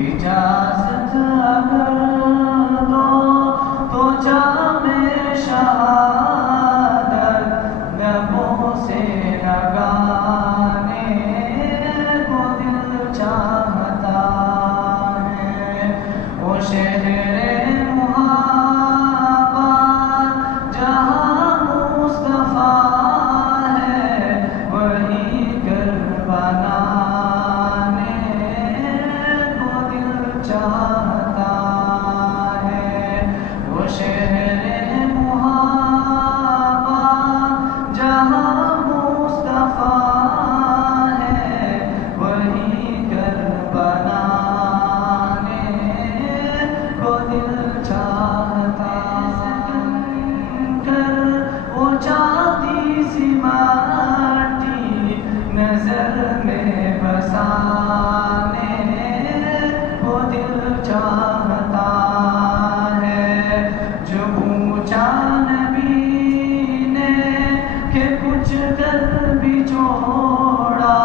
اجازت اگر دو تو جام شہادت لبوں سے لگانے کو دل چاہتا ہے. وہ شہر محبت جہاں مصطفیٰ ہے وہی گھر بنانے کو دل چاہتا ہے. وہ شہر محبت جہاں مصطفیٰ ہے وہی گھر بنانے کو دل چاہتا ہے. وہ چاہتی سی ماٹی نظر میں بسانے کو دل چاہتا ہے. جو پوچھا نبی نے کہ کچھ کر بھی چھوڑا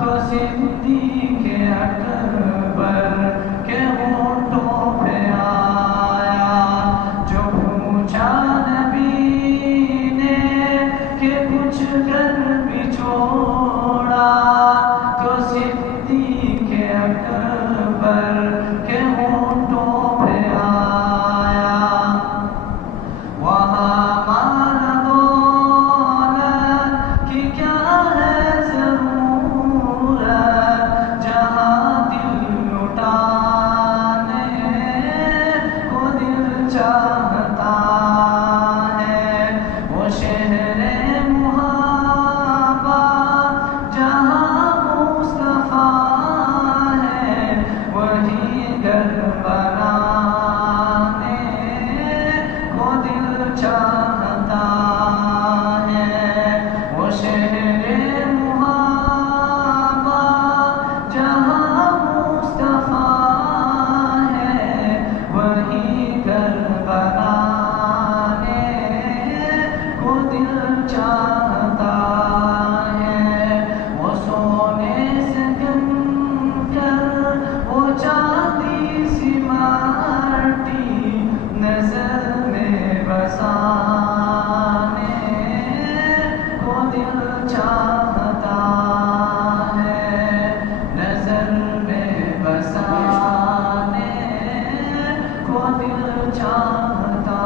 تو صدیق اکبر کے ہونٹوں پہ آیا. جو پوچھا نبی نے کہ کچھ کر بھی چھوڑا تو صدیق اکبر کے ہونٹوں پہ آیا. وہاں مال دولت کی کیا ہے ضرورت جہاں دل لٹانے کو دل چاہتا ہے. وہ شہر محبت جہاں مصطفیٰ ہے وہی گھر بنانے کو دل چاہتا ہے. وہ شہر محبت جہاں مصطفیٰ ہے وہی گھر بنانے کو دل چاہتا ہے. وہ سونے سے گن کر وہ چاندی سی ماٹی نظر میں بسانے کو دل چاہتا ہے. نظر میں بسانے کو دل چاہتا